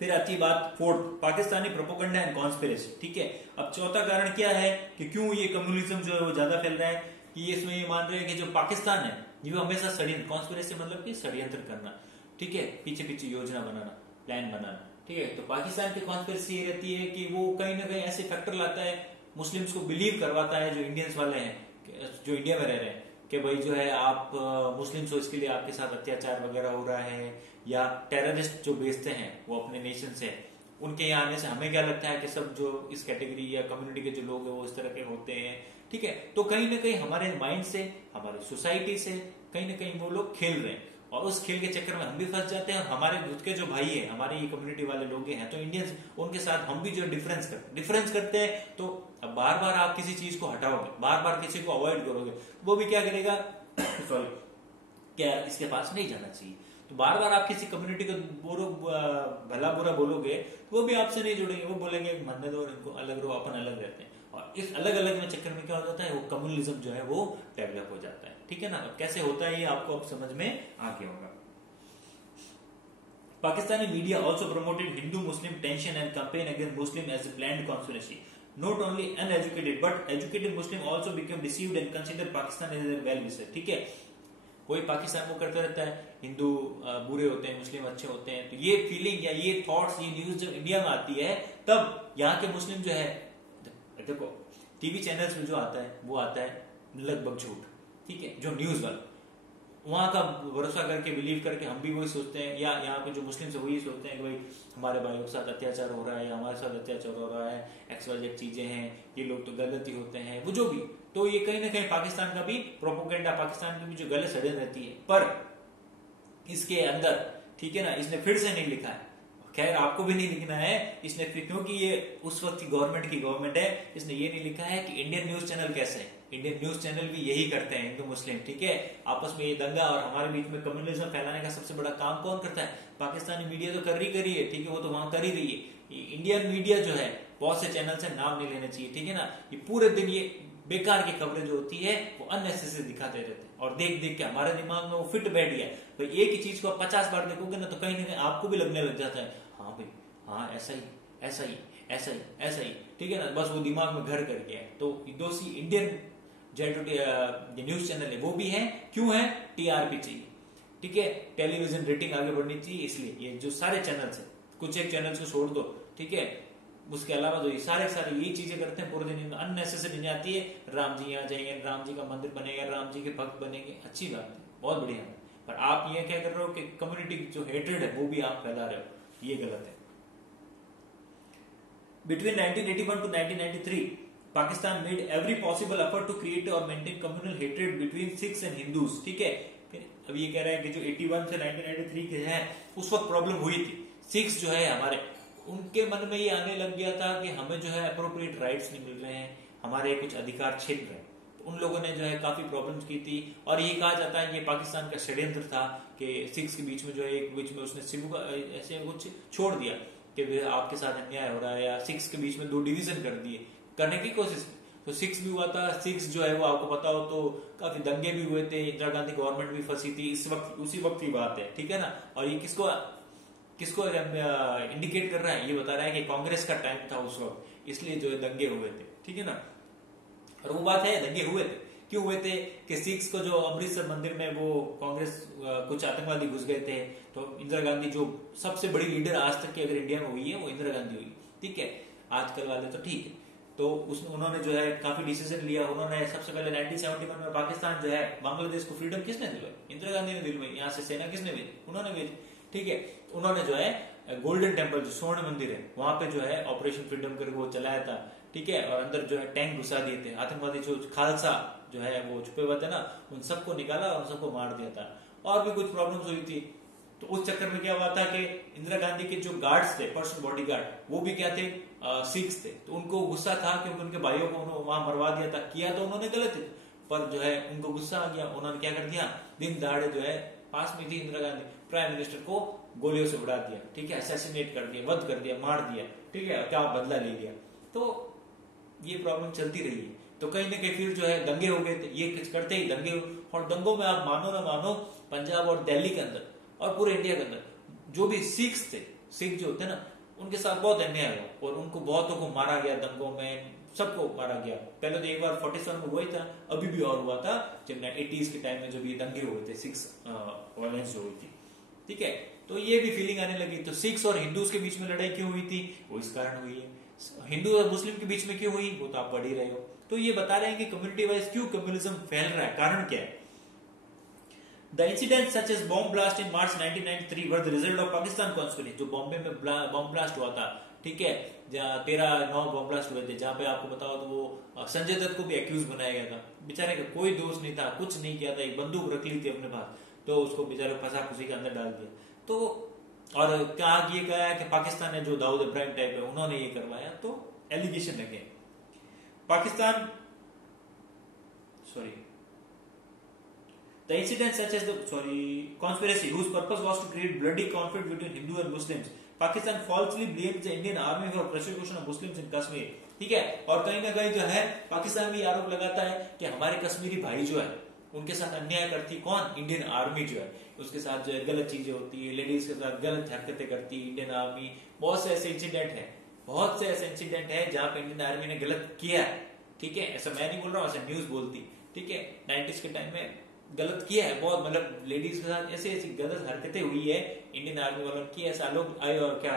फिर आती है बात fourth, Pakistani propaganda and conspiracy. ठीक है, अब चौथा कारण क्या है कि क्यों ये कम्युनिज्म जो है वो ज्यादा फैल रहा है, कि इसमें ये मान रहे हैं कि जो पाकिस्तान है ये हमेशा षड्यंत्र, कॉन्स्पिरेसी मतलब कि षड्यंत्र करना, ठीक है, पीछे पीछे योजना बनाना, प्लान बनाना। ठीक है, तो पाकिस्तान की कॉन्स्पिरेसी ये रहती है कि वो कहीं ना कहीं ऐसे फैक्टर लाता है, मुस्लिम्स को बिलीव करवाता है, जो इंडियंस वाले हैं, जो इंडिया में रह रहे हैं, कि भाई जो है आप मुस्लिम्स हो, इसके लिए आपके साथ अत्याचार वगैरह हो रहा है, या टेररिस्ट जो भेजते हैं वो अपने नेशन से, उनके यहाँ आने से हमें क्या लगता है कि सब जो इस कैटेगरी या कम्युनिटी के जो लोग हैं वो इस तरह के होते हैं। ठीक है, तो कहीं ना कहीं हमारे माइंड से, हमारी सोसाइटी से कहीं ना कहीं वो लोग खेल रहे हैं, और उस खेल के चक्कर में हम भी फंस जाते हैं, और हमारे खुद के जो भाई है, हमारे ये कम्युनिटी वाले लोग हैं तो इंडियंस, उनके साथ हम भी जो डिफरेंस करते हैं। तो अब बार बार आप किसी चीज को हटाओगे, बार बार किसी को अवॉइड करोगे, वो भी क्या करेगा सॉरी, क्या इसके पास नहीं जाना चाहिए। तो बार बार आप किसी कम्युनिटी को भला बुरा बोलोगे तो वो भी आपसे नहीं जुड़ेंगे, वो बोलेंगे मरने दो, इनको अलग रहो, अपन अलग रहते हैं। और इस अलग अलग में चक्कर में क्या हो जाता है, वो कम्युनलिज्म जो है वो डेवलप हो जाता है। ठीक है ना, कैसे होता है ये आपको अब समझ में आ गया होगा। Pakistani media also promoted Hindu-Muslim tension and campaign against Muslim as a planned conspiracy. Not only uneducated but educated Muslim also became deceived and considered Pakistan as their well-wisher. ठीक है, कोई पाकिस्तान को करता रहता है, हिंदू बुरे होते हैं, मुस्लिम अच्छे होते हैं, तो ये फीलिंग या ये थॉट्स, ये न्यूज जब इंडिया में आती है तब यहाँ के मुस्लिम जो है, देखो टीवी चैनल्स में जो आता है वो आता है लगभग झूठ। ठीक है, जो न्यूज वाला वहां का भरोसा करके, बिलीव करके हम भी वही सोचते हैं, या यहाँ पे जो मुस्लिम है वही सोचते हैं कि भाई हमारे भाइयों के साथ अत्याचार हो रहा है, या हमारे साथ अत्याचार हो रहा है, XYZ चीजें हैं, ये लोग तो गलत ही होते हैं, वो जो भी। तो ये कहीं ना कहीं पाकिस्तान का भी प्रोपोगेंडा, पाकिस्तान की भी जो गलत षड्यंत्र रहती है। पर इसके अंदर, ठीक है ना, इसने फिर से नहीं लिखा है, खैर आपको भी नहीं लिखना है इसने, क्योंकि ये उस वक्त की गवर्नमेंट है, इसने ये नहीं लिखा है कि इंडियन न्यूज चैनल कैसे है। इंडियन न्यूज चैनल भी यही करते हैं, हिंदू मुस्लिम, ठीक है, आपस में ये दंगा और हमारे बीच में कम्युनलिज्म फैलाने का सबसे बड़ा काम कौन करता है? पाकिस्तानी मीडिया तो कर रही है, ठीक है, वो तो वहां कर ही रही है। इंडियन मीडिया जो है, बहुत से चैनल से नाम नहीं लेना चाहिए, ठीक है ना, ये पूरे दिन ये बेकार की खबरें जो होती है वो अननेसेसरी दिखाते रहते हैं, और देख देख के हमारे दिमाग में वो फिट बैठ गया। तो एक ही चीज को आप 50 बार देखोगे ना, तो कहीं ना कहीं आपको भी लगने लग जाता है, हाँ भाई, हाँ ऐसा ही ऐसा ही ऐसा ही ऐसा ही, ठीक है ना, बस वो दिमाग में घर कर गया है। तो दोषी इंडियन जो न्यूज चैनल है वो भी है, क्यों है? TRP चाहिए, ठीक है, टेलीविजन रेटिंग आगे बढ़नी चाहिए, इसलिए ये जो सारे चैनल्स है, कुछ एक चैनल्स को छोड़ दो, ठीक है, उसके अलावा जो ये सारे यही चीजें करते हैं पूरे दिन, अननेसेसरी नहीं आती है। राम जी यहाँ जाएंगे, राम जी का मंदिर बनेगा, राम जी के भक्त बनेंगे, अच्छी बात है, बहुत बढ़िया है, पर आप ये क्या कर रहे हो कि कम्युनिटी जो हेट्रेड है वो भी आप फैला रहे हो, ये गलत है। Between 1981 to 1993, Pakistan made every possible effort to create or maintain communal hatred between Sikhs and Hindus, ठीक है। अब ये कह रहा है कि जो 81 से 1993 के है उस वक्त प्रॉब्लम हुई थी, सिख्स जो है हमारे, उनके मन में ये आने लग गया था कि हमें जो है अप्रोप्रिएट राइट्स नहीं मिल रहे हैं, हमारे कुछ अधिकार छिन रहे हैं। तो उन लोगों ने जो है काफी प्रॉब्लम्स की थी, और ये कहा जाता है कि पाकिस्तान का षड्यंत्र था कि सिख्स के बीच में जो है एक बीच में उसने सिखों का ऐसे कुछ छोड़ दिया कि आपके साथ अन्याय हो रहा है, या सिख्स के बीच में 2 डिवीजन कर दिए, करने की कोशिश की। तो सिक्स भी हुआ था, सिक्स जो है वो आपको पता हो तो काफी दंगे भी हुए थे, इंदिरा गांधी गवर्नमेंट भी फंसी थी, इस वक्त उसी वक्त की बात है, ठीक है ना। और ये किसको इंडिकेट कर रहा है? ये बता रहा है कि कांग्रेस का टाइम था उस वक्त, इसलिए जो है दंगे हुए थे, ठीक है ना। और वो बात है, दंगे हुए थे, क्यों हुए थे कि सिक्स को जो अमृतसर मंदिर में वो कांग्रेस कुछ आतंकवादी घुस गए थे, तो इंदिरा गांधी जो सबसे बड़ी लीडर आज तक की अगर इंडिया में हुई है वो इंदिरा गांधी हुई, ठीक है। आजकल वाले तो ठीक है, तो उन्होंने जो है काफी डिसीजन लिया। उन्होंने सबसे पहले 1971 में पाकिस्तान जो है, बांग्लादेश को फ्रीडम किसने दिलवाई? इंदिरा गांधी ने दिलवाई। यहाँ से सेना किसने भेजी? उन्होंने भेजी, ठीक है। उन्होंने जो है गोल्डन टेम्पल जो स्वर्ण मंदिर है वहां पे जो है ऑपरेशन फ्रीडम करके वो चलाया था, ठीक है। और अंदर जो है टैंक घुसा दिए थे, आतंकवादी जो खालसा जो है वो छुपे हुए थे ना, उन सबको निकाला और उन सबको मार दिया था। और भी कुछ प्रॉब्लम्स हुई थी, तो उस चक्कर में क्या हुआ था कि इंदिरा गांधी के जो गार्ड्स थे, पर्सनल बॉडी गार्ड, वो भी क्या थे? सिख्स थे। तो उनको गुस्सा था क्योंकि उनके भाइयों को वहां मरवा दिया था, किया तो उन्होंने गलत है, पर जो है उनको गुस्सा आ गया, उन्होंने क्या कर दिया, दिन दहाड़े जो है, पास में थी इंदिरा गांधी, प्राइम मिनिस्टर को गोलियों से उड़ा दिया, ठीक है, असैसिनेट कर दिया, वध कर दिया, मार दिया, ठीक है, क्या बदला ले लिया। तो ये प्रॉब्लम चलती रही है। तो कहीं ना कहीं फिर जो है दंगे हो गए थे, ये करते ही दंगे, और दंगों में आप मानो ना मानो, पंजाब और दिल्ली के अंदर और पूरे इंडिया के अंदर जो भी सिख्स थे, सिख जो होते हैं ना, उनके साथ बहुत अन्याय हुआ और उनको बहुतों को मारा गया दंगों में, सबको मारा गया। पहले तो एक बार 47 में हुआ ही था, अभी भी और हुआ था जब 80s के टाइम में जो भी दंगे हुए थे, सिक्स वायलेंस जो हुई थी, ठीक है। तो ये भी फीलिंग आने लगी। तो सिख्स और हिंदूज के बीच में लड़ाई क्यों हुई थी, वो इस कारण हुई है। हिंदू और मुस्लिम के बीच में क्यों हुई, वो तो आप पढ़ ही रहे हो। तो ये बता रहे हैं कि कम्युनिटी वाइज क्यों कम्युनिज्म फैल रहा है, कारण क्या है। The incidents such as bomb blast in March 1993 were the result of Pakistan conspiracy। जो बॉम्बे में बॉम्ब ब्लास्ट हुआ था, ठीक है, जहाँ 13/9 बॉम्ब ब्लास्ट हुए थे, जहाँ पे आपको बताओ तो वो संजय दत्त को भी एक्यूज बनाया गया था। बेचारे का कोई दोष नहीं था, कुछ नहीं किया था, एक बंदूक रख ली थी अपने पास, तो उसको बेचारे फंसा खुशी के अंदर डाल दिया। तो और कहा ये गया कि पाकिस्तान है जो दाऊद इब्राहिम टाइप है, उन्होंने ये करवाया, तो एलिगेशन लगे। Pakistan The incidents such as the conspiracy whose purpose was to create bloody conflict between Hindu and Muslims. Pakistan falsely blames the Indian army for persecution of Muslims in Kashmir। ठीक है, और कहीं ना कहीं जो है पाकिस्तान भी आरोप लगाता है कि हमारे कश्मीरी भाई जो है उनके साथ अन्याय करती कौन, इंडियन आर्मी जो है, उसके साथ जो है गलत चीजें होती है, लेडीज के साथ गलत हरकतें करती है इंडियन आर्मी। बहुत से ऐसे इंसिडेंट है, बहुत से ऐसे इंसिडेंट है जहां पे इंडियन आर्मी ने गलत किया है, ठीक है। ऐसा मैं नहीं बोल रहा हूँ, ऐसा न्यूज बोलती, ठीक है। 90s के टाइम में गलत किया है बहुत, मतलब लेडीज के साथ ऐसे ऐसी गलत हरकतें हुई है इंडियन आर्मी वालों की, ऐसा लोग आए और क्या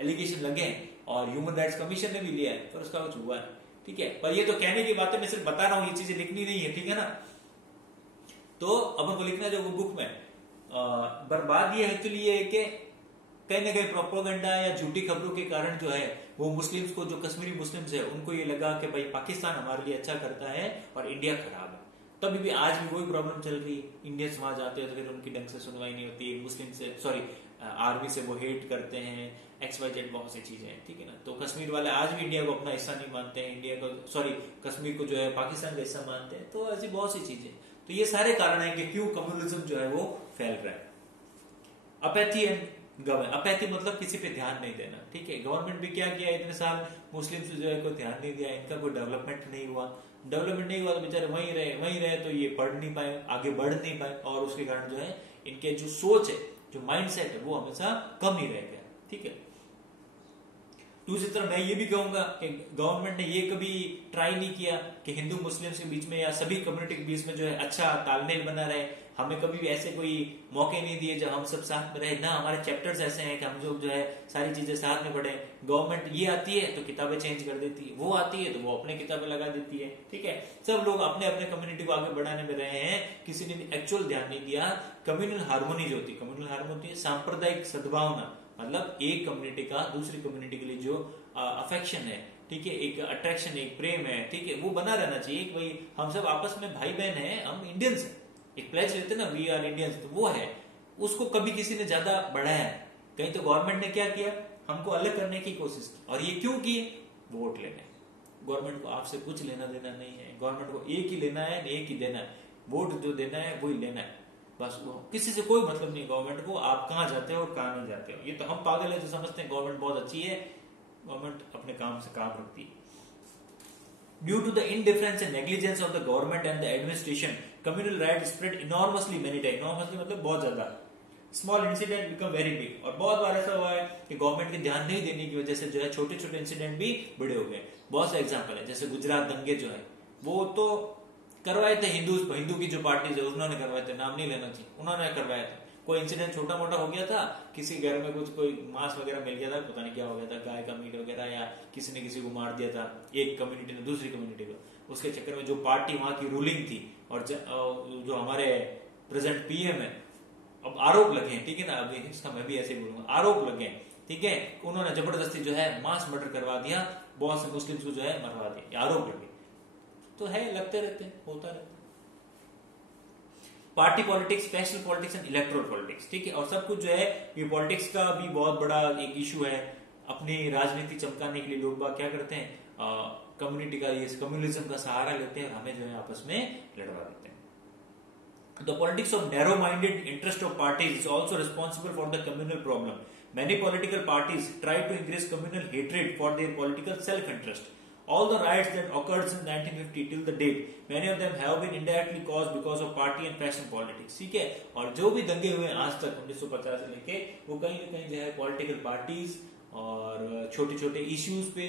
एलिगेशन लगे, और ह्यूमन राइट्स कमीशन ने भी लिया है, पर उसका कुछ हुआ है, ठीक है। पर ये तो कहने की बात है, मैं सिर्फ बता रहा हूँ, ये चीजें लिखनी नहीं है, ठीक है ना। तो अपन को लिखना जो वो बुक में, बर्बाद ये एक्चुअली ये है कि कहीं ना कहीं प्रोपोगंडा या झूठी खबरों के कारण जो है वो मुस्लिम्स को, जो कश्मीरी मुस्लिम्स है, उनको ये लगा कि भाई पाकिस्तान हमारे लिए अच्छा करता है और इंडिया खराब है। तभी भी आज भी वही प्रॉब्लम चल रही है, इंडियंस वहां जाते हैं तो फिर उनकी ढंग से सुनवाई नहीं होती, मुस्लिम से आर्मी से वो हेट करते हैं, XYZ बहुत सी चीजें हैं, ठीक है ना। तो कश्मीर वाले आज भी इंडिया को अपना हिस्सा नहीं मानते हैं, इंडिया को कश्मीर को जो है पाकिस्तान का हिस्सा मानते हैं। तो ऐसी बहुत सी चीजें, तो ये सारे कारण है कि क्यों कम्युनिज्म जो है वो फैल रहा है। अपैथी एंड गवर्नमेंट, अपैथी मतलब किसी पे ध्यान नहीं देना, ठीक है। गवर्नमेंट भी क्या किया, इतने साल मुस्लिम से जो है कोई ध्यान नहीं दिया, इनका कोई डेवलपमेंट नहीं हुआ तो बेचारे वहीं रहे तो ये पढ़ नहीं पाए, आगे बढ़ नहीं पाए, और उसके कारण जो है इनके जो सोच है, जो माइंडसेट है, वो हमेशा कम ही रह गया, ठीक है। दूसरी तरफ मैं ये भी कहूंगा कि गवर्नमेंट ने ये कभी ट्राई नहीं किया कि हिंदू मुस्लिम्स के बीच में या सभी कम्युनिटी के बीच में जो है अच्छा तालमेल बना रहे। हमें कभी भी ऐसे कोई मौके नहीं दिए जब हम सब साथ में रहे ना। हमारे चैप्टर्स ऐसे हैं कि हम जो है सारी चीजें साथ में पढ़े। गवर्नमेंट ये आती है तो किताबें चेंज कर देती है, वो आती है तो वो अपने किताबें लगा देती है, ठीक है। सब लोग अपने अपने कम्युनिटी को आगे बढ़ाने में रहे हैं, किसी ने एक्चुअल ध्यान नहीं दिया। कम्युनल हार्मोनी जो होती है, कम्युनल हार्मोनी होती है सांप्रदायिक सद्भावना, मतलब एक कम्युनिटी का दूसरी कम्युनिटी के लिए जो अफेक्शन है, ठीक है, एक अट्रैक्शन, एक प्रेम है, ठीक है, वो बना रहना चाहिए। भाई हम सब आपस में भाई बहन हैं, हम इंडियंस हैं, एक प्लेज लेते ना, वी आर इंडियंस, तो वो है। उसको कभी किसी ने ज्यादा बढ़ाया है, कहीं तो गवर्नमेंट ने क्या किया, हमको अलग करने की कोशिश की। और ये क्यों की, वोट लेने। गवर्नमेंट को आपसे कुछ लेना देना नहीं है, गवर्नमेंट को एक ही लेना है, एक ही देना है, वोट जो देना है वही लेना है, बस। वो किसी से कोई मतलब नहीं गवर्नमेंट को, आप कहाँ जाते हो और कहाँ नहीं जाते हो। ये तो हम पागल है जो समझते हैं गवर्नमेंट बहुत अच्छी है, गवर्नमेंट अपने काम से काम रखती है। Due to the indifference and negligence of the government and the administration, communal riots spread enormously many times. Enormously मतलब बहुत ज्यादा। Small incident become very big। और बहुत बार ऐसा हुआ है कि गवर्नमेंट के ध्यान नहीं देने की वजह से जो है छोटे छोटे इंसिडेंट भी बड़े हो गए। बहुत से एग्जांपल है, जैसे गुजरात दंगे जो है वो तो करवाए थे हिंदू की जो पार्टीज है उन्होंने करवाए थे, नाम नहीं लेना चाहिए, उन्होंने करवाया था। कोई इंसिडेंट छोटा मोटा हो गया था, किसी घर में कुछ कोई मांस वगैरह मिल गया था, पता नहीं क्या हो गया था, गाय का मीट वगैरह, या किसी ने किसी को मार दिया था, एक कम्युनिटी ने दूसरी कम्युनिटी को। उसके चक्कर में जो पार्टी वहां की रूलिंग थी और जो हमारे प्रेजेंट PM है, अब आरोप लगे, ठीक है ना, अभी इसका मैं भी ऐसे बोलूंगा, आरोप लगे, ठीक है, उन्होंने जबरदस्ती जो है मांस मर्डर करवा दिया, बहुत से मुस्लिम्स को जो है मरवा दिया, आरोप लगे। तो है, लगते रहते हैं, होता रहता है। Party politics, special politics and electoral politics, ठीक है। और सब कुछ जो है ये पॉलिटिक्स का भी बहुत बड़ा एक इशू है। अपनी राजनीति चमकाने के लिए लोग बाग क्या करते हैं, कम्युनिटी का, ये कम्युनिज्म का सहारा लेते हैं और हमें जो है आपस में लड़वा देते हैं। The politics of narrow minded interest of parties is also responsible for the communal problem. Many political parties try to increase communal hatred for their political self-interest। All the riots that occurred since 1950 till the date, many of them have been indirectly caused because of party and faction politics. ठीक है, और जो भी दंगे हुए आज तक 1950 से लेके, वो कहीं ना कहीं जो है पॉलिटिकल पार्टीज और छोटे छोटे इश्यूज पे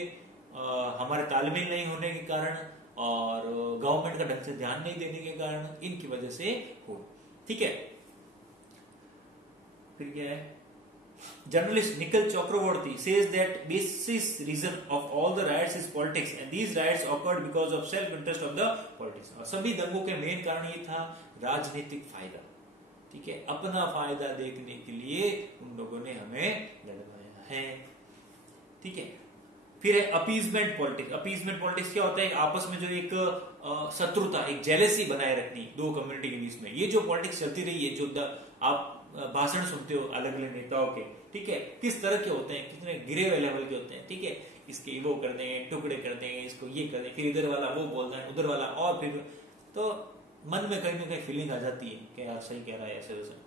हमारे तालमेल नहीं होने के कारण और गवर्नमेंट का ढंग से ध्यान नहीं देने के कारण इनकी वजह से हो। ठीक है, फिर क्या है, journalist Nikhil Chakraborty says that basis reason of all the riots is politics and these riots occurred because of self interest of the politics। और सभी दंगों के मेन कारण ये था राजनीतिक फायदा। ठीक है, अपना फायदा देखने के लिए उन लोगों ने हमें लड़वाया है। ठीक है, फिर है अपीजमेंट पॉलिटिक्स। अपीजमेंट पॉलिटिक्स क्या होता है, आपस में जो एक शत्रुता, एक जेलेसी बनाए रखनी दो कम्युनिटी के बीच में, ये जो पॉलिटिक्स चलती रही है, जो आप भाषण सुनते हो अलग अलग नेताओं के, ठीक है, किस तरह के होते हैं, कितने गिरे हुए लेवल के होते हैं। ठीक है, इसके वो कर देंगे, टुकड़े कर देंगे, इसको ये कर देंगे, फिर इधर वाला वो बोलता है, उधर वाला, और फिर तो मन में कहीं ना कहीं फीलिंग आ जाती है कि यार सही कह रहा है, ऐसे वैसे।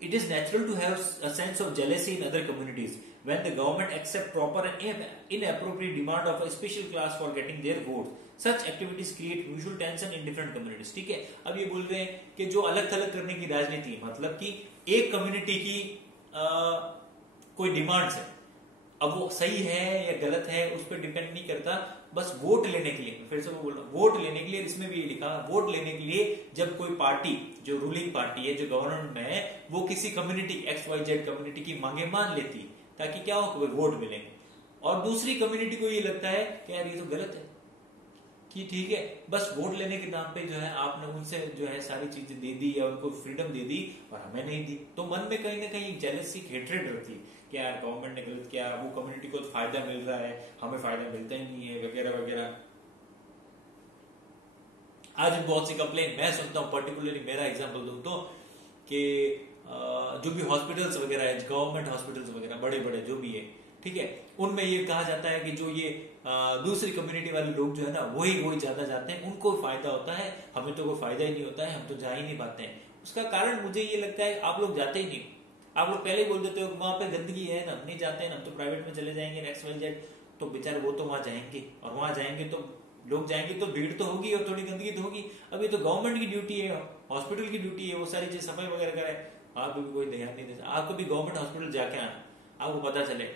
It is natural to have a sense of jealousy in other communities when the government accept proper and inappropriate demand of a special class for getting their votes. Such activities create mutual tension in different communities। ठीक है, अब ये बोल रहे हैं कि जो अलग थलग करने की राजनीति है, मतलब कि एक कम्युनिटी की कोई डिमांड्स है, अब वो सही है या गलत है उस पर डिपेंड नहीं करता, बस वोट लेने के लिए, फिर से वो बोल रहा हूं, वोट लेने के लिए, इसमें भी ये लिखा, वोट लेने के लिए जब कोई पार्टी, जो रूलिंग पार्टी है, जो गवर्नमेंट में है, वो किसी कम्युनिटी XYZ कम्युनिटी की मांगे मान लेती है ताकि क्या हो, वोट मिलेंगे, और दूसरी कम्युनिटी को ये लगता है कि यार ये तो गलत है, कि ठीक है, बस वोट लेने के नाम पे जो है आपने उनसे जो है सारी चीजें दे दी या उनको फ्रीडम दे दी और हमें नहीं दी, तो मन में कहीं ना कहीं जेलसी, हेट्रेड रहती है कि यार गवर्नमेंट ने गलत किया, वो कम्युनिटी को फायदा मिल रहा है, हमें फायदा मिलता ही नहीं है, वगैरह वगैरह। आज बहुत सी कंप्लेन मैं सुनता हूँ, पर्टिकुलरली मेरा एग्जांपल दूं तो, कि जो भी हॉस्पिटल्स वगैरह है, गवर्नमेंट हॉस्पिटल्स वगैरह बड़े बड़े जो भी है, ठीक है, उनमें ये कहा जाता है कि जो ये दूसरी कम्युनिटी वाले लोग जो है ना, वही ज्यादा जाते हैं, उनको फायदा होता है, हमें तो कोई फायदा ही नहीं होता है, हम तो जा ही नहीं पाते हैं। उसका कारण मुझे ये लगता है, आप लोग जाते ही नहीं, आप लोग पहले ही बोल देते हो वहां पे गंदगी है ना, हम नहीं जाते हैं, हम तो प्राइवेट में चले जाएंगे, XYZ, तो बेचारे वो तो वहां जाएंगे, और वहां जाएंगे तो लोग जाएंगे तो भीड़ तो होगी और थोड़ी गंदगी तो होगी। अब ये तो गवर्नमेंट की ड्यूटी है, हॉस्पिटल की ड्यूटी है, वो सारी चीज सफाई वगैरह करे, आपको भी कोई ध्यान नहीं देता। आपको भी गवर्नमेंट हॉस्पिटल जाके आना, आपको पता चले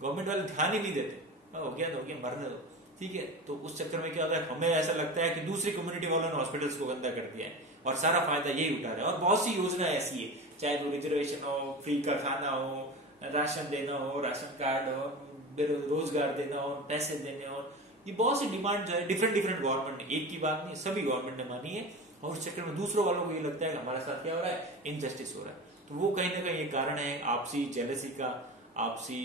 गवर्नमेंट वाले ध्यान ही नहीं देते, हो गया तो हो गया, मरने दो, ठीक है। तो उस चक्कर में क्या होता है, हमें ऐसा लगता है कि दूसरी कम्युनिटी वालों ने हॉस्पिटल्स को गंदा कर दिया है और सारा फायदा यही उठा रहा है। और बहुत सी योजना ऐसी है, चाहे वो रिजर्वेशन हो, फ्री का खाना हो, राशन देना हो, राशन कार्ड हो, रोजगार देना हो, पैसे देने हो, ये बहुत सी डिमांड जो है डिफरेंट गवर्नमेंट ने, एक की बात नहीं, सभी गवर्नमेंट ने मानी है। और उस चक्कर में दूसरों वालों को ये लगता है कि हमारे साथ क्या हो रहा है, इनजस्टिस हो रहा है। तो वो कहीं ना कहीं ये कारण है आपसी जेलसी का, आपसी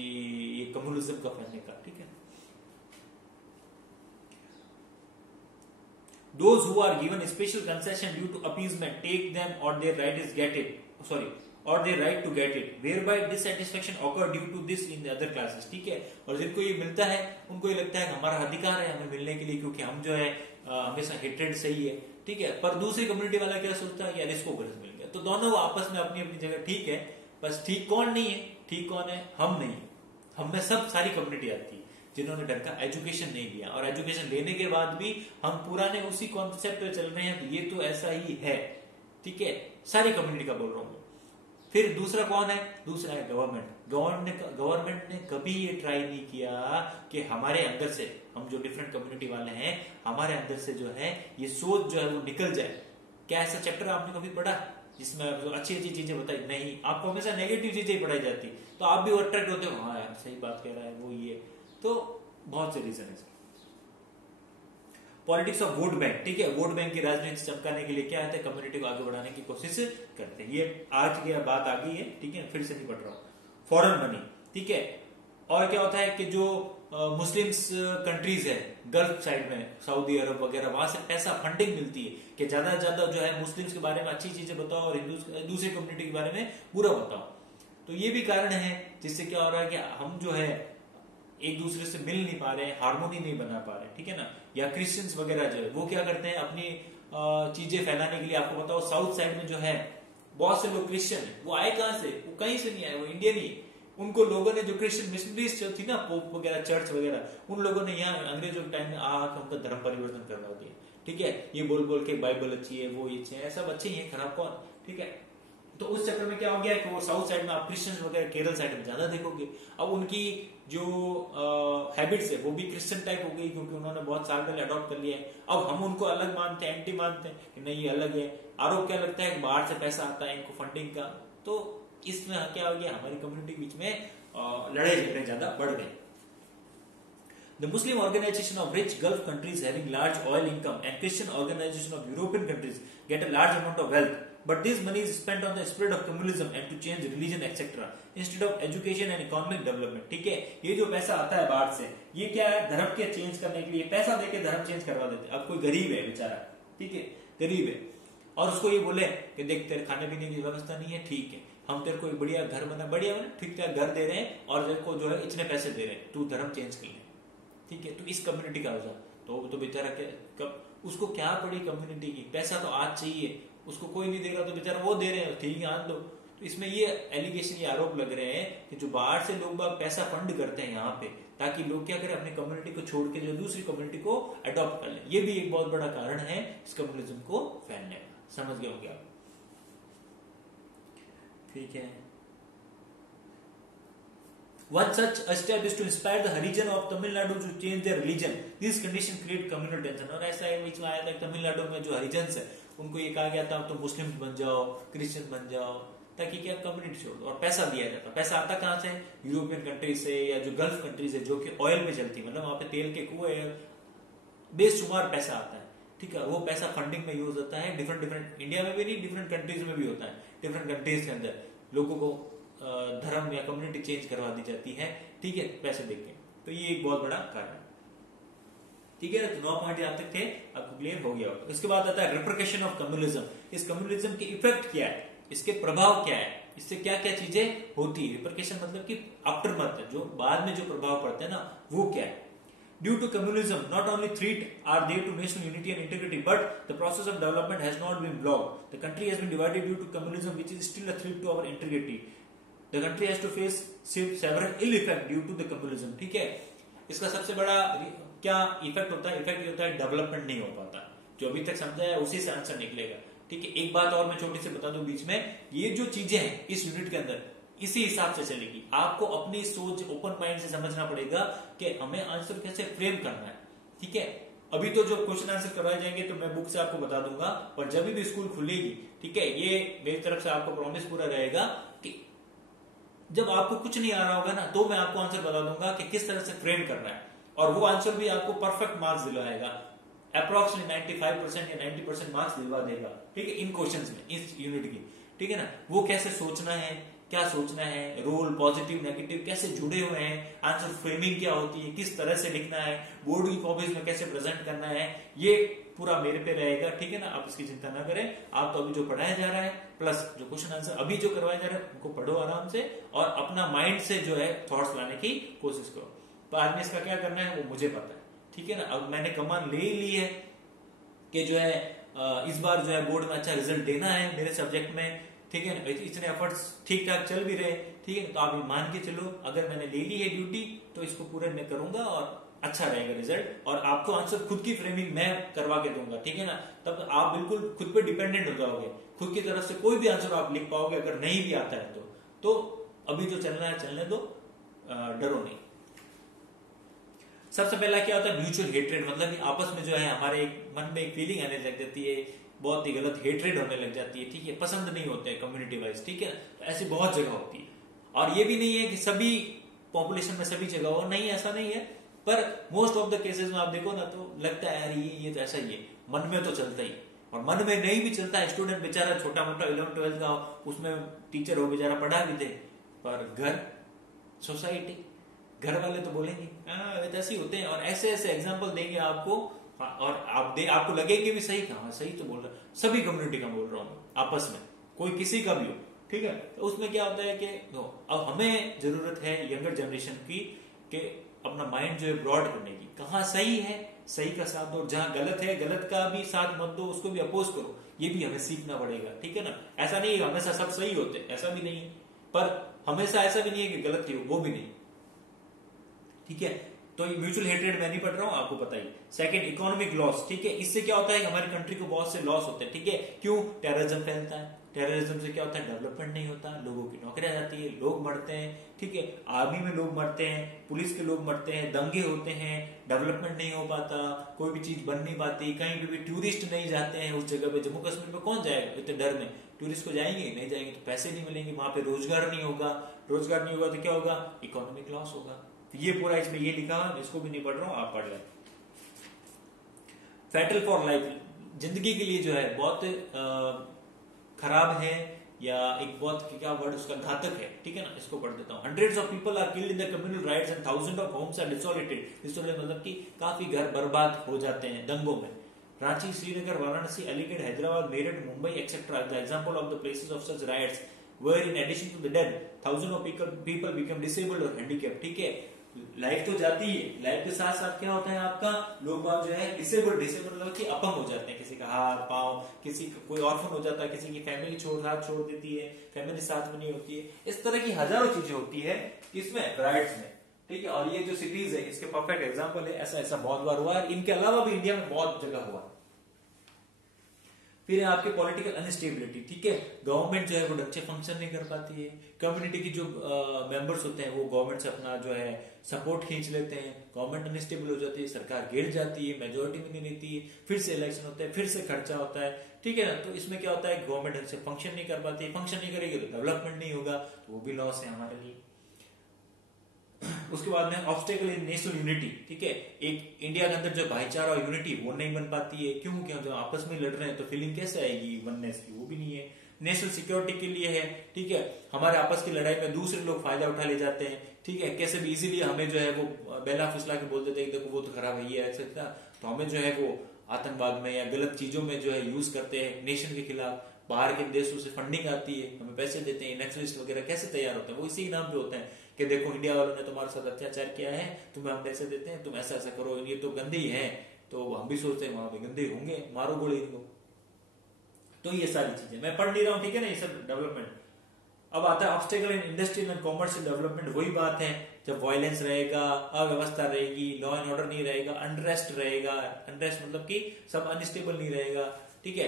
ये कम्युनिज्म का फैलने का। ठीक है, those who are given special concession due to appeasement take them or their right is get it, or their right to get it, whereby dissatisfaction occur due to this in the other classes। ठीक है, और जिनको ये मिलता है उनको ये लगता है कि हमारा अधिकार है हमें मिलने के लिए, क्योंकि हम जो है हमेशा हेट्रेड सही है, ठीक है। पर दूसरी कम्युनिटी वाला क्या सोचता है, यार इसको गलत मिल गया। तो दोनों आपस में अपनी अपनी जगह ठीक है, बस ठीक कौन नहीं है, ठीक कौन है, हम नहीं, हम में सब सारी कम्युनिटी आती है जिन्होंने ढंग का एजुकेशन नहीं लिया, और एजुकेशन लेने के बाद भी हम पुराने उसी कॉन्सेप्ट पे चल रहे हैं, तो ये तो ऐसा ही है। ठीक है, सारी कम्युनिटी का बोल रहा हूं। फिर दूसरा कौन है, दूसरा है गवर्नमेंट। गवर्नमेंट ने कभी ये ट्राई नहीं किया कि हमारे अंदर से, हम जो डिफरेंट कम्युनिटी वाले हैं, हमारे अंदर से जो है ये सोच जो है वो निकल जाए। क्या ऐसा चैप्टर आपने कभी पढ़ा जिसमें अच्छी चीजें बताई? नहीं, आपको हमेशा नेगेटिव चीजें पढ़ाई जाती, तो आप भी अट्रैक्ट होते हो, हाँ यार सही बात कह रहा है वो, ये तो बहुत से रीजन है। पॉलिटिक्स ऑफ वोट बैंक, ठीक है, वोट बैंक की राजनीति चमकाने के लिए क्या है, कम्युनिटी को आगे बढ़ाने की कोशिश करते हैं। ये आज की बात आ गई है, ठीक है, फिर से नहीं पढ़ रहा हूं। फॉरेन मनी, ठीक है, और क्या होता है कि जो मुस्लिम्स कंट्रीज है गल्फ साइड में, सऊदी अरब वगैरह, वहां से पैसा फंडिंग मिलती है कि ज्यादा से ज्यादा जो है मुस्लिम्स के बारे में अच्छी चीजें बताओ और दूसरी कम्युनिटी के बारे में बुरा बताओ। तो ये भी कारण है जिससे क्या हो रहा है कि हम जो है एक दूसरे से मिल नहीं पा रहे हैं, हार्मोनी नहीं बना पा रहे, ठीक है ना। या क्रिश्चियंस वगैरह जो है वो क्या करते हैं, अपनी चीजें फैलाने के लिए, आपको बताओ साउथ साइड में जो है बहुत से लोग क्रिश्चियन है, वो आए कहां से, वो कहीं से नहीं आए, वो इंडियन ही, उनको लोगों ने, जो क्रिश्चियन मिशनरीज जो थी ना, पोप वगैरह, चर्च वगैरह, उन लोगों ने यहाँ अंग्रेजों के टाइम में आकर उनका धर्म परिवर्तन करवा दिया। ठीक है, ये बोल बोल के बाइबल अच्छी है, वो अच्छी है, सब अच्छे ही है, खराब कौन। ठीक है, तो उस चक्कर में क्या हो गया कि वो साउथ साइड में आप क्रिश्चियंस वगैरह केरल साइड में ज्यादा देखोगे। अब उनकी जो हैबिट्स है वो भी क्रिश्चियन टाइप हो गई, क्योंकि उन्होंने बहुत साल पहले अडॉप्ट कर लिया है। अब हम उनको अलग मानते हैं, एंटी मानते हैं कि नहीं ये अलग है। आरोप क्या लगता है कि बाहर से पैसा आता है इनको फंडिंग का। तो इसमें क्या हो गया, हमारी कम्युनिटी के बीच में लड़ाई झगड़े ज्यादा बढ़ गए। The Muslim organization of rich Gulf countries having large oil income and Christian organization of European countries get a large amount of wealth, but this money is spent on the spread of communism and to change religion etc. instead of education and economic development. ठीक है, ये जो पैसा आता है बाहर से, ये क्या है, धर्म के चेंज करने के लिए पैसा देके धर्म चेंज करवा देते। अब कोई गरीब है बेचारा, ठीक है, गरीब है, और उसको ये बोले कि देख तेरे खाने पीने की व्यवस्था नहीं है, ठीक है, हम तेरे को एक बढ़िया घर बना, बढ़िया ठीक ठाक घर दे रहे हैं और तेरे को जो है इतने पैसे दे रहे हैं, तू धर्म चेंज कर ले। ठीक है, तो इस कम्युनिटी का हो जा, तो बेचारा कब उसको क्या पड़ी कम्युनिटी की, पैसा तो आज चाहिए, उसको कोई नहीं देगा तो बेचारा वो दे रहे हैं, ठीक है आन दो। तो इसमें ये एलिगेशन, ये आरोप लग रहे हैं कि जो बाहर से लोग पैसा फंड करते हैं यहाँ पे, ताकि लोग क्या करें, अपनी कम्युनिटी को छोड़ के जो दूसरी कम्युनिटी को अडॉप्ट कर ले। ये भी एक बहुत बड़ा कारण है इस कम्युनिज्म को फैलने का। समझ गए होंगे आप? ठीक है, One such step is to inspire the Harijan of Tamil Nadu to change their religion. This condition create communal tension. और ऐसा बीच में आया था तमिलनाडु में जो हरिजन्स है उनको ये कहा गया था तो मुस्लिम बन जाओ, क्रिश्चियन बन जाओ, ताकि क्या कम्युनिटी छोड़ दो, और पैसा दिया जाता। पैसा आता कहाँ से? यूरोपियन कंट्रीज से, या जो गल्फ कंट्रीज है जो कि ऑयल में चलती, मतलब वहां पे तेल के कुएं, बेशुमार पैसा आता है। ठीक है, वो पैसा फंडिंग में यूज होता है। डिफरेंट इंडिया में भी नहीं, डिफरेंट कंट्रीज में भी होता है। डिफरेंट कंट्रीज के अंदर लोगों को धर्म या कम्युनिटी चेंज करवा दी जाती है, ठीक है, पैसे देके। तो ये एक बहुत बड़ा कारण है। ठीक है, तो 9 पॉइंट यहां तक थे, आपको क्लियर हो गया होगा। इसके बाद आता है रिप्रिकेशन ऑफ कम्युनिज्म। इस कम्युनिज्म के इफेक्ट क्या है, इसके प्रभाव क्या है, इससे क्या क्या चीजें होती है। रिप्रिकेशन मतलब कि आफ्टरमैथ, जो बाद में जो प्रभाव पड़ते हैं ना, वो क्या है। Due to communism, not only threat are there to national unity and integrity, but the process of development has not been blocked. The country has been divided due to communism, which is still a threat to our integrity. The country has to face several ill effects due to the communism. ठीक है, इसका सबसे बड़ा क्या effect होता है? Effect ये होता है डेवलपमेंट नहीं हो पाता। जो अभी तक समझा है उसी से आंसर निकलेगा। ठीक है, एक बात और मैं छोटी सी बता दूं बीच में, ये जो चीजें हैं इस यूनिट के अंदर इसी हिसाब से चलेगी। आपको अपनी सोच ओपन माइंड से समझना पड़ेगा कि हमें आंसर कैसे फ्रेम करना है। ठीक है, अभी तो जो क्वेश्चन आंसर करवाए जाएंगे तो मैं बुक से आपको बता दूंगा, और जब भी स्कूल खुलेगी, ठीक है, ये मेरी तरफ से आपको प्रॉमिस पूरा रहेगा कि जब आपको कुछ नहीं आ रहा होगा ना, तो मैं आपको आंसर बता दूंगा कि किस तरह से फ्रेम करना है, और वो आंसर भी आपको परफेक्ट मार्क्स दिलवाएगा। अप्रोक्सीमेटली 95% या 90% मार्क्स दिलवा देगा। ठीक है, इन क्वेश्चंस में, इस यूनिट की। ठीक है ना, वो कैसे सोचना है, क्या सोचना है, रोल पॉजिटिव नेगेटिव कैसे जुड़े हुए हैं, आंसर फ्रेमिंग क्या होती है, किस तरह से लिखना है, बोर्ड की कॉपीज में कैसे प्रेजेंट करना है, ये पूरा मेरे पे रहेगा। ठीक है ना, आप इसकी चिंता ना करें। आप तो अभी जो पढ़ाया जा रहा है प्लस जो क्वेश्चन आंसर अभी जो करवाया जा रहा है उनको पढ़ो आराम से, और अपना माइंड से जो है थॉट्स लाने की कोशिश करो। बाद में इसका क्या करना है वो मुझे पता है। ठीक है ना, अब मैंने कमांड ले ली है कि जो है इस बार जो है बोर्ड में अच्छा रिजल्ट देना है मेरे सब्जेक्ट में। ठीक है ना, इतने एफर्ट्स ठीक ठाक चल भी रहे। ठीक है, तो आप ये मान के चलो, अगर मैंने ले ली है ड्यूटी तो इसको पूरे मैं करूंगा और अच्छा रहेगा रिजल्ट, और आपको आंसर खुद की फ्रेमिंग मैं करवा के दूंगा। ठीक है ना, तब आप बिल्कुल खुद पे डिपेंडेंट हो जाओगे, खुद की तरफ से कोई भी आंसर आप लिख पाओगे। अगर नहीं भी आता है तो अभी जो चलना है चलने दो, डरो नहीं। सबसे पहला क्या होता है, म्यूचुअल हेट्रेड, मतलब कि आपस में जो है हमारे मन में एक फीलिंग आने लग जाती है, बहुत ही गलत हेट्रेड होने लग जाती है। ठीक है, पसंद नहीं होते हैं कम्युनिटी वाइज। ठीक है, तो ऐसी बहुत जगह होती है, और ये भी नहीं है कि सभी पॉपुलेशन में सभी जगह हो, नहीं, ऐसा नहीं है, पर मोस्ट ऑफ द केसेस में आप देखो ना तो लगता है यार ये तो ऐसा ही है, मन में तो चलता ही, और मन में नहीं भी चलता है। स्टूडेंट बेचारा छोटा मोटा 11th-12th का हो, उसमें टीचर हो बेचारा पढ़ा भी दे, पर घर, सोसाइटी, घर वाले तो बोलेंगे ऐसे ही होते हैं, और ऐसे ऐसे एग्जाम्पल देंगे आपको, और आपको लगेगी भी सही कहा, सही तो बोल रहा है। सभी कम्युनिटी का बोल रहा हूँ, आपस में कोई किसी का भी हो। ठीक है, तो उसमें क्या होता है कि अब हमें जरूरत है यंगर जनरेशन की कि अपना माइंड जो है ब्रॉड करने की, कहाँ सही है सही का साथ दो, जहां गलत है गलत का भी साथ मत दो, उसको भी अपोज करो, ये भी हमें सीखना पड़ेगा। ठीक है ना, ऐसा नहीं हमेशा सब सही होते, ऐसा भी नहीं, पर हमेशा ऐसा भी नहीं है कि गलत ही हो, वो भी नहीं, ठीक है। तो ये म्यूचुअल हेट्रेड मैं नहीं पढ़ रहा हूं, आपको पता ही। सेकंड, इकोनॉमिक लॉस, ठीक है। इससे क्या होता है कि हमारी कंट्री को बहुत से लॉस होते हैं, ठीक है। क्यों? टेररिज्म फैलता है, टेररिज्म से क्या होता है, डेवलपमेंट नहीं होता, लोगों की नौकरियां जाती है, लोग मरते हैं, ठीक है। आर्मी में लोग मरते हैं, पुलिस के लोग मरते हैं, दंगे होते हैं, डेवलपमेंट नहीं हो पाता, कोई भी चीज बन नहीं पाती, कहीं पे भी टूरिस्ट नहीं जाते हैं उस जगह पे। जम्मू कश्मीर में कौन जाएगा इतने डर में? टूरिस्ट को जाएंगे नहीं जाएंगे तो पैसे नहीं मिलेंगे, वहां पे रोजगार नहीं होगा, रोजगार नहीं होगा तो क्या होगा, इकोनॉमिक लॉस होगा। तो ये पूरा इसमें ये लिखा, इसको भी नहीं पढ़ रहा हूं, आप पढ़ लें। फैटल फॉर लाइफ, जिंदगी के लिए जो है बहुत खराब है, या एक बहुत क्या वर्ड उसका, घातक है, ठीक है ना। इसको पढ़ देता हूँ। Hundreds of people are killed in the communal riots and thousand of homes are desolated. Desolated मतलब कि काफी घर बर्बाद हो जाते हैं दंगों में। Ranchi, Srinagar, Varanasi, Aligarh, Hyderabad, Meerut, Mumbai etcetera the example of the places of such rights where in addition to the dead thousands of people become disabled or handicapped, ठीक है। लाइफ तो जाती है, लाइफ के साथ साथ क्या होता है आपका, लोग बाग जो है डिसेबल्ड मतलब कि अपंग हो जाते हैं, किसी का हाथ पांव, किसी का कोई ऑर्फन हो जाता है, किसी की फैमिली साथ छोड़ देती है, फैमिली साथ में नहीं होती है। इस तरह की हजारों चीजें होती है किसमें, राइट्स में, ठीक है। और ये जो सिटीज है इसके परफेक्ट एग्जांपल है। ऐसा ऐसा बहुत बार हुआ है, इनके अलावा भी इंडिया में बहुत जगह हुआ। फिर आपके पॉलिटिकल अनस्टेबिलिटी, ठीक है। गवर्नमेंट जो है वो ढंग से फंक्शन नहीं कर पाती है, कम्युनिटी की जो मेंबर्स होते हैं वो गवर्नमेंट से अपना जो है सपोर्ट खींच लेते हैं, गवर्नमेंट अनस्टेबल हो जाती है, सरकार गिर जाती है, मेजोरिटी में नहीं रहती है, फिर से इलेक्शन होता है, फिर से खर्चा होता है, ठीक है ना। तो इसमें क्या होता है, गवर्नमेंट ढंग से फंक्शन नहीं कर पाती, फंक्शन नहीं करेगी तो डेवलपमेंट नहीं होगा, तो वो भी लॉस है हमारे लिए। उसके बाद में ऑब्स्टेकल इन नेशनल यूनिटी, ठीक है। एक इंडिया के अंदर जो भाईचारा और यूनिटी वो नहीं बन पाती है, क्यों? क्या जो आपस में लड़ रहे हैं तो फीलिंग कैसे आएगी वननेस की, वो भी नहीं है। नेशनल सिक्योरिटी के लिए है, ठीक है। हमारे आपस की लड़ाई में दूसरे लोग फायदा उठा ले जाते हैं, ठीक है। कैसे भी इजीली हमें जो है वो बेला फुसला के बोल देते हैं देखो वो तो खराब है, ये ऐसा, तो हमें जो है वो आतंकवाद में या गलत चीजों में जो है यूज करते हैं नेशन के खिलाफ। बाहर के देशों से फंडिंग आती है, हमें पैसे देते हैं, नक्सलिस्ट वगैरह कैसे तैयार होते हैं, वो इसी नाम पे होते हैं कि देखो इंडिया वालों ने तुम्हारे साथ अत्याचार किया है, तुम्हें हम पैसे देते हैं, तुम ऐसा ऐसा करो, ये तो गंदे ही है, तो हम भी सोचते हैं वहां पे गंदे होंगे, मारो गोली इनको। तो ये सारी चीजें मैं पढ़ नहीं रहा हूं, ठीक है ना, ये सब डेवलपमेंट। अब आता है obstacle in industrial and commercial development. वही बात है, जब वायलेंस रहेगा, अव्यवस्था रहेगी, लॉ एंड ऑर्डर नहीं रहेगा, अनरेस्ट रहेगा, अनरेस्ट मतलब कि सब अनस्टेबल नहीं रहेगा, ठीक है।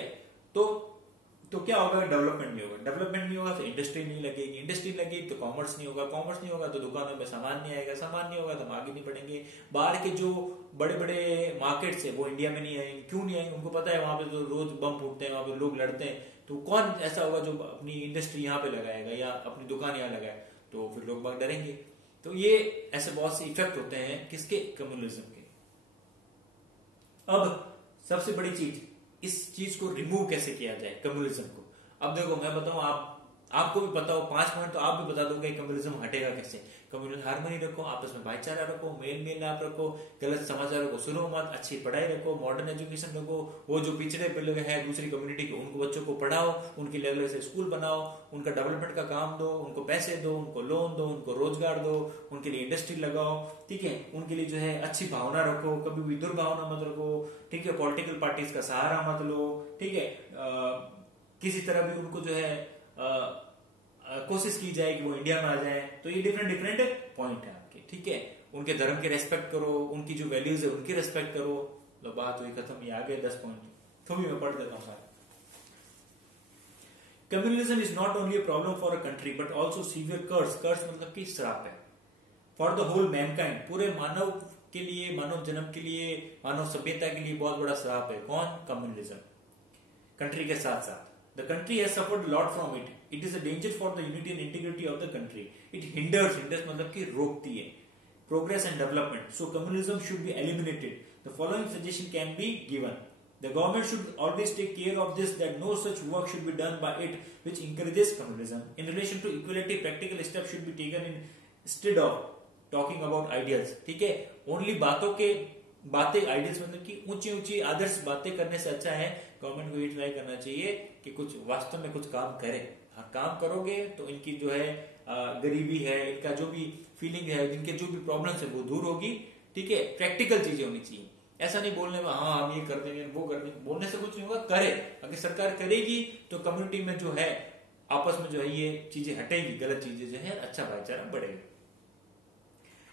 तो क्या होगा, डेवलपमेंट नहीं होगा, डेवलपमेंट नहीं होगा तो इंडस्ट्री नहीं लगेगी, इंडस्ट्री लगेगी तो कॉमर्स नहीं होगा, कॉमर्स नहीं होगा तो दुकानों में सामान नहीं आएगा, सामान नहीं होगा तो हम आगे नहीं बढ़ेंगे। बाहर के जो बड़े बड़े मार्केट्स है वो इंडिया में नहीं आएंगे, क्यों नहीं आएंगे? उनको पता है वहां पे तो रोज बम फूटते हैं, वहां पे लोग लड़ते हैं, तो कौन ऐसा होगा जो अपनी इंडस्ट्री यहाँ पे लगाएगा या अपनी दुकान यहाँ लगाए, तो फिर लोग बाग डरेंगे। तो ये ऐसे बहुत से इफेक्ट होते हैं किसके, कम्युनलिज्म के। अब सबसे बड़ी चीज, इस चीज को रिमूव कैसे किया जाए कम्युनलिज्म को। अब देखो मैं बताऊं, आपको भी पता हो, 5 पॉइंट तो आप भी बता दोगे कम्युनलिज्म हटेगा कैसे। कम्युनल हार्मनी रखो, आपस में भाईचारा रखो, मेल मिलाप रखो, गलत समाचारों को सुनो मत, अच्छी पढ़ाई रखो, मॉडर्न एजुकेशन रखो, वो जो पिछड़े पे लोग हैं दूसरी कम्युनिटी के उनको बच्चों को पढ़ाओ, उनके लेवल से स्कूल बनाओ, उनका डेवलपमेंट का काम दो, उनको पैसे दो, उनको लोन दो, उनको रोजगार दो, उनके लिए इंडस्ट्री लगाओ, ठीक है। उनके लिए जो है अच्छी भावना रखो, कभी भी दुर्भावना मत रखो, ठीक है। पॉलिटिकल पार्टीज का सहारा मत लो, ठीक है। किसी तरह भी उनको जो है कोशिश की जाए कि वो इंडिया में आ जाए। तो ये डिफरेंट डिफरेंट पॉइंट है आपके, ठीक है। उनके धर्म के रेस्पेक्ट करो, उनकी जो वैल्यूज है उनकी रेस्पेक्ट करो। तो बात हुई खत्म, ये आ गए 10 पॉइंट, तो भी मैं पढ़ देता हूँ सारे। Communalism is not only a problem for a country but also severe curse, curse मतलब कि श्राप है, फॉर द होल मैनकाइंड, पूरे मानव के लिए, मानव जन्म के लिए, मानव सभ्यता के लिए बहुत बड़ा श्राप है। कौन? कम्युनलिज्म। कंट्री के साथ साथ the country has suffered a lot from it. It is a danger for the unity and integrity of the country. It hinders मतलब कि रोकती है progress and development. So communism should be eliminated. The following suggestion can be given. The government should always take care of this, that no such work should be done by it which encourages communism. In relation to equality, practical steps should be taken instead of talking about ideals. ठीक है, only बातें ideals मतलब कि ऊंची ऊंची आदर्श बातें करने से अच्छा है गवर्नमेंट को ये ट्राई करना चाहिए कि कुछ वास्तव में कुछ काम करे। हाँ, काम करोगे तो इनकी जो है गरीबी है, इनका जो भी फीलिंग है, जिनके जो भी प्रॉब्लम्स है वो दूर होगी, ठीक है। प्रैक्टिकल चीजें होनी चाहिए, ऐसा नहीं बोलने में हाँ हम ये कर देंगे वो कर देंगे, बोलने से कुछ नहीं होगा, करे। अगर सरकार करेगी तो कम्युनिटी में जो है आपस में जो है ये चीजें हटेंगी, गलत चीजें जो है, अच्छा भाईचारा बढ़ेगा।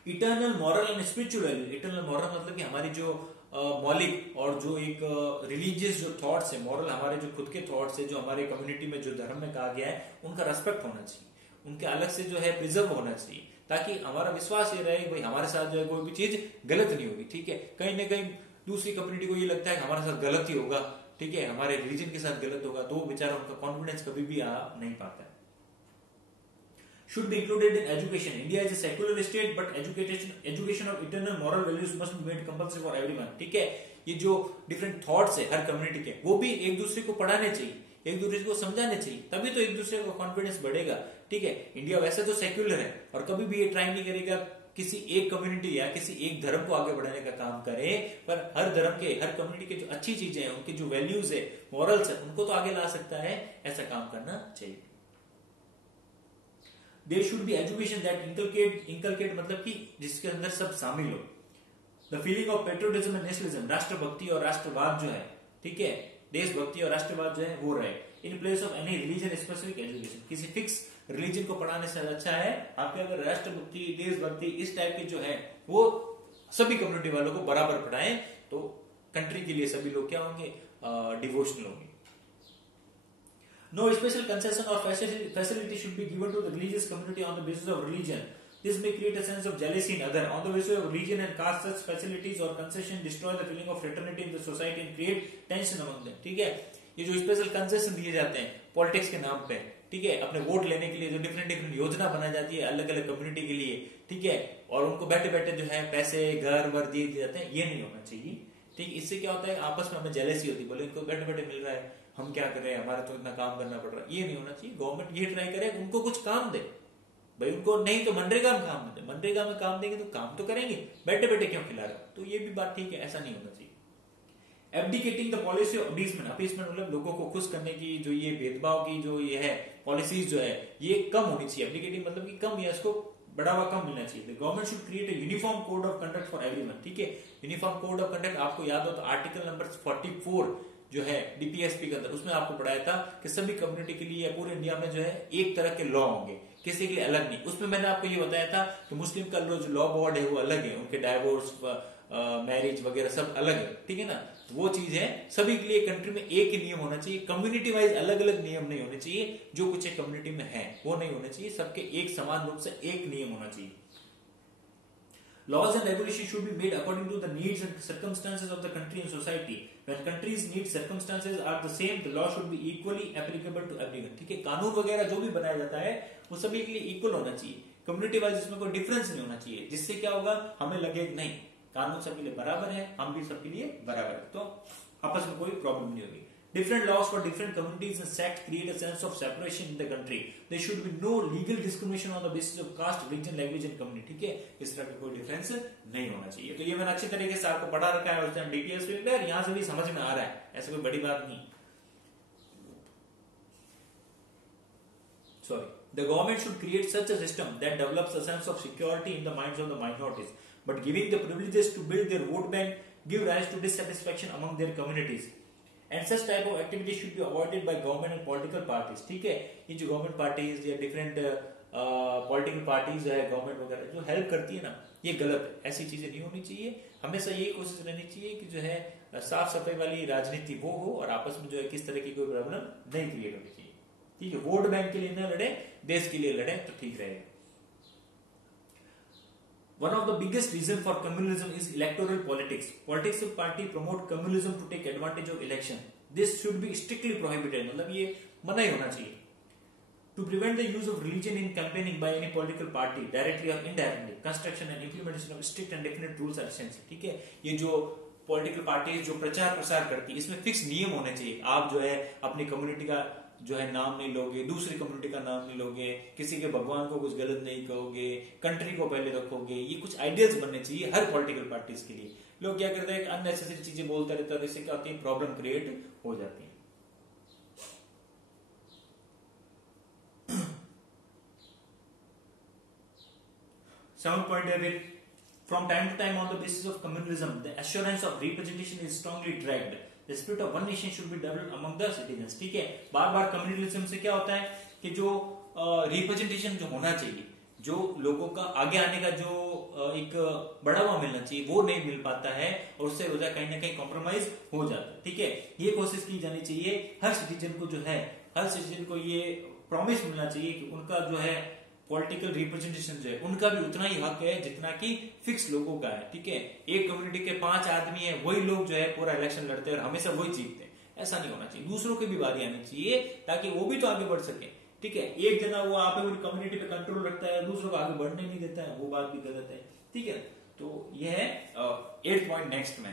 Eternal moral and spiritual value. Eternal moral मतलब कि हमारी जो मौलिक और जो एक रिलीजियस जो थॉट्स है, मॉरल हमारे जो खुद के थॉट्स है, जो हमारे कम्युनिटी में जो धर्म में कहा गया है, उनका रेस्पेक्ट होना चाहिए, उनके अलग से जो है प्रिजर्व होना चाहिए, ताकि हमारा विश्वास ये रहे भाई हमारे साथ जो है कोई भी चीज गलत नहीं होगी। ठीक है, कहीं ना कहीं दूसरी कम्युनिटी को ये लगता है कि हमारे साथ गलत ही होगा, ठीक है, हमारे रिलीजन के साथ गलत होगा, तो बेचारा उनका कॉन्फिडेंस कभी भी आ नहीं पाता है। Should be included in education. India is a secular state, but education of eternal moral values must be made compulsory for everyone. ठीक है, ये जो डिफरेंट थॉट्स है हर कम्युनिटी के, वो भी एक दूसरे को पढ़ाने चाहिए, एक दूसरे को समझाने चाहिए, तभी तो एक दूसरे का कॉन्फिडेंस बढ़ेगा। ठीक है, इंडिया वैसे तो सेक्युलर है और कभी भी ये ट्राई नहीं करेगा किसी एक कम्युनिटी या किसी एक धर्म को आगे बढ़ाने का काम करे, पर हर धर्म के, हर कम्युनिटी के जो अच्छी चीजें हैं, उनकी जो वैल्यूज है, मॉरल्स है, उनको तो आगे ला सकता है, ऐसा काम करना चाहिए। There should be education that inculcate मतलब कि जिसके अंदर सब शामिल हो। The feeling of patriotism and nationalism, राष्ट्रभक्ति और राष्ट्रवाद जो है, ठीक है, देशभक्ति और राष्ट्रवाद जो है वो रहे। In place of any religion specific education, किसी फिक्स रिलीजन को पढ़ाने से अच्छा है आपके अगर राष्ट्रभक्ति, देशभक्ति इस टाइप के जो है वो सभी कम्युनिटी वालों को बराबर पढ़ाएं, तो कंट्री के लिए सभी लोग क्या होंगे, डिवोशनल होंगे। No special concession or facility should be given to the religious community on the basis of religion. This may create a sense of jealousy in other. On the basis of religion and caste, such facilities or concession destroy the feeling of fraternity in the society and create tension among them. ठीक है, ये जो special concession दिए जाते हैं politics के नाम पे, ठीक है, अपने वोट लेने के लिए जो डिफरेंट योजना बनाई जाती है अलग अलग कम्युनिटी के लिए, ठीक है, और उनको बैठे बैठे जो है पैसे घर वर दिए जाते हैं, ये नहीं होना चाहिए। ठीक, इससे क्या होता है आपस में हमें जेलसी होती है, बोले इनको बैठे बैठे मिल रहा है, हम क्या कर रहे हैं, हमारा तो इतना काम करना पड़ रहा है, ये नहीं होना चाहिए। गवर्नमेंट ये ट्राई करे उनको कुछ काम दे भाई, उनको नहीं तो मनरेगा में काम दे, मनरेगा में काम देंगे तो काम तो करेंगे, बैठे बैठे क्यों खिला रहे, तो ये भी बात ठीक है, ऐसा नहीं होना चाहिए। Abdicating the policy of appeasement, appeasement मतलब लोगों को खुश करने की जो ये भेदभाव की जो ये है पॉलिसीज जो है ये कम होनी चाहिए। एब्डिकेटिंग मतलब कि कम या इसको बढ़ावा कम मिलना चाहिए। The government should create a uniform code of conduct for everyone. ठीक है, यूनिफॉर्म कोड ऑफ कंडक्ट आपको याद हो तो आर्टिकल नंबर 44 जो है डीपीएसपी के अंदर, उसमें आपको पढ़ाया था कि सभी कम्युनिटी के लिए या पूरे इंडिया में जो है एक तरह के लॉ होंगे, किसी के लिए अलग नहीं। उसमें मैंने आपको ये बताया था कि मुस्लिम का जो लॉ बोर्ड है वो अलग है, उनके डाइवोर्स मैरिज वगैरह सब अलग है, ठीक है ना, तो वो चीज है सभी के लिए कंट्री में एक ही नियम होना चाहिए, कम्युनिटी वाइज अलग अलग नियम नहीं होने चाहिए, जो कुछ एक कम्युनिटी में है वो नहीं होने चाहिए, सबके एक समान रूप से एक नियम होना चाहिए। Laws and regulations should be made according to the needs and circumstances of the country and society. When countries' needs circumstances are the same, the law should be equally applicable to everyone. ठीक है, कानून वगैरह जो भी बनाया जाता है वो सभी के लिए इक्वल होना चाहिए, कम्युनिटी वाइज इसमें कोई डिफरेंस नहीं होना चाहिए, जिससे क्या होगा हमें लगे नहीं कानून सबके लिए बराबर है, हम भी सबके लिए बराबर है, तो आपस में कोई प्रॉब्लम नहीं होगी। Different laws for different communities and sects create a sense of separation in the country. There should be no legal discrimination on the basis of caste, religion, language and community. ठीक है, इस तरह का कोई difference नहीं होना चाहिए। तो ये मैंने अच्छी तरीके से आपको पढ़ा रखा है, उस टाइम डीपीएस पे और यहाँ से भी समझ में आ रहा है, ऐसा कोई बड़ी बात नहीं। Sorry, the government should create such a system that develops a sense of security in the minds of the minorities, but giving the privileges to build their vote bank give rise to dissatisfaction among their communities. And such type of activity should be avoided by government and political parties. ठीक है, ये जो government parties या different political parties है government वगैरह जो help करती है ना, ये गलत है, ऐसी चीजें नहीं होनी चाहिए। हमेशा ये कोशिश रहनी चाहिए कि जो है साफ सफाई वाली राजनीति वो हो और आपस में जो है किस तरह की कोई प्रॉब्लम नहीं क्रिएट होनी चाहिए। ठीक है, वोट बैंक के लिए न लड़े, देश के लिए लड़े तो ठीक रहेगा। One of the biggest reason for communalism is electoral politics. Politics of party promote communalism to take advantage of election. This should be strictly prohibited. मतलब ये मना ही होना चाहिए। To prevent the use of religion in campaigning by any political party, directly or indirectly, construction and implementation of strict and definite rules are essential. ठीक है, ये जो political party जो प्रचार प्रसार करती है इसमें फिक्स नियम होने चाहिए। आप जो है अपनी कम्युनिटी का जो है नाम नहीं लोगे, दूसरी कम्युनिटी का नाम नहीं लोगे, किसी के भगवान को कुछ गलत नहीं कहोगे, कंट्री को पहले रखोगे, ये कुछ आइडियल्स बनने चाहिए हर पॉलिटिकल पार्टीज के लिए। लोग क्या करते हैं अननेसेसरी चीजें बोलते रहते हैं, इससे क्या होती है प्रॉब्लम क्रिएट हो जाती है। Seventh point है फिर, from time to time on the basis of communalism, the assurance of representation is strongly dragged. The spirit of one nation should be developed among the citizens. ठीक है, बार बार communalism से क्या होता है कि जो रिप्रेजेंटेशन जो होना चाहिए, जो लोगों का आगे आने का जो एक बढ़ावा मिलना चाहिए वो नहीं मिल पाता है, और उससे वजह कहीं ना कहीं कॉम्प्रोमाइज हो जाता है। ठीक है, ये कोशिश की जानी चाहिए हर सिटीजन को, जो है हर सिटीजन को ये प्रॉमिस मिलना चाहिए कि उनका जो है पॉलिटिकल रिप्रेजेंटेशन जो है उनका भी उतना ही हक है जितना कि फिक्स लोगों का है। ठीक है, एक कम्युनिटी के 5 आदमी है, वही लोग जो है पूरा इलेक्शन लड़ते हैं और हमेशा वही जीतते हैं, ऐसा नहीं होना चाहिए। दूसरों की भी बारी आनी चाहिए ताकि वो भी तो आगे बढ़ सके। ठीक है, एक जना वो आप कम्युनिटी पे कंट्रोल रखता है, दूसरों को आगे बढ़ने नहीं देता है, वो बात भी गलत है। ठीक है, तो यह है 8 पॉइंट नेक्स्ट में।